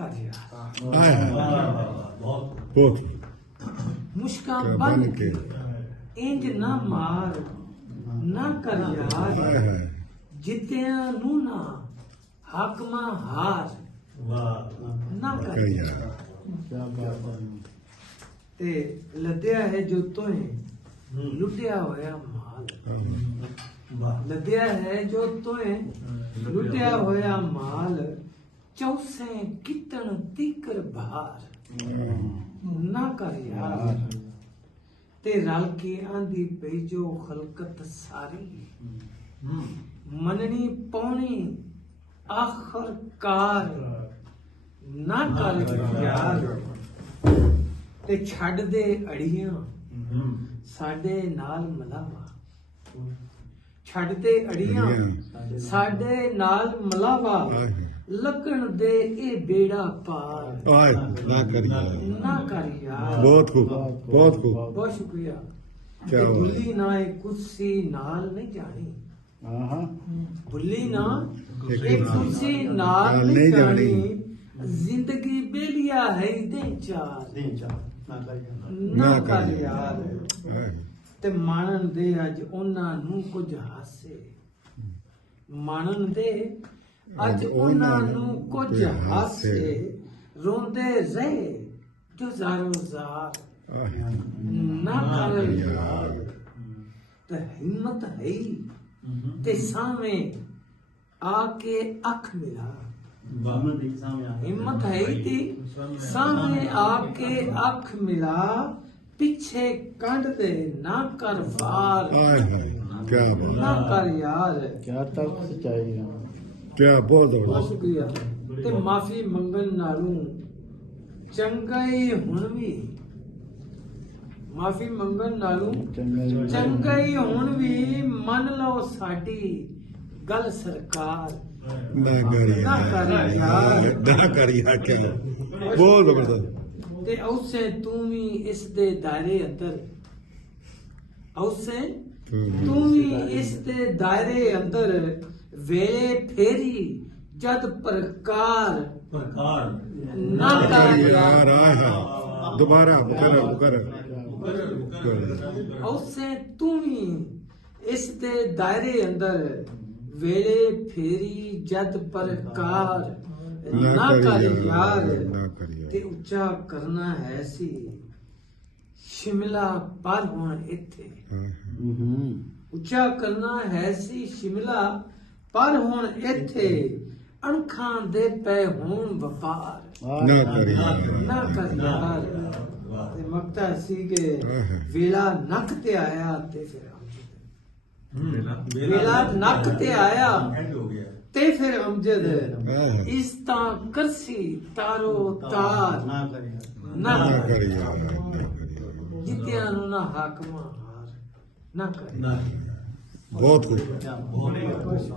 कर यार, हाय हाय बहुत मुश्का बन के इंज ना मार, ना कर यार, हाय हाय जित्तिया नू ना हाकमा हार, ना कर यार ते लद्या है जो तोहे लुटिया होया माल, लद्या है जो तोहे लुटिया होया माल, चौसे कितन तीकर भार, ना कर यार ते रल के आंदी पई जो खलकत सारी, मननी पौनी आखरकार, ना कर यार ते छड़ दे अड़ियां साडे नाल मलावा, छड़ दे अड़ियां साडे नाल मलावा, लगन दे ए बेड़ा पार, हाय ना कर यार ना कर यार। बहुत खूब बहुत खूब बहुत शुक्रिया। क्या बात। भुल्ली ना एक कुर्सी नाल नहीं जानी, भुल्ली ना एक कुर्सी नाल नहीं जानी, जिंदगी बेलिया है दे चार, ना कर यार ते मानन दे अज उन्हां नू कुछ हासे, मानन दे अज उन्हां नू कुछ हासे, रोंदे रहे जो ज़ारो ज़ार, ना कर यार ते हिम्मत है ते सामे आके अख मिला, हिम्मत है थी सामने आके अख मिला, पीछे कंड दे ना कर वार, हाय हाय क्या बात ना कर यार। क्या तक सच्चाई है। क्या बहुत बहुत बहुत शुक्रिया ते माफी मंगन नालू चंगा ही हुण भी, माफी मंगन नालू चंगा ही हुण भी, मन लो साडी गल सरकार, ना कर यार ना कर यार क्या बहुत जबरदस्त ते उसे तू भी इस दे दायरे अंदर, उसे तू भी इस दे दायरे अंदर, वेले फेरी जद प्रकार, ना कर यार हाय हाय दोबारा कर उसे तू भी इस दे दायरे अंदर, वेले फेरी जद प्रकार, ना कर यार ते उच्चा करना है सी शिमला पर हुण इत्थे, उच्चा करना है सी शिमला पर हुण इत्थे, अणखां दे पै होण वपार, ना कर यार ना कर यार ते मकता सी के वेला नक ते आया ते फिर वेला नक ते आया ते फिर अमजद, इस तां करसी तारो तार, ना कर यार जित्तिया नू ना हाकमा हार, ना कर बहुत खूब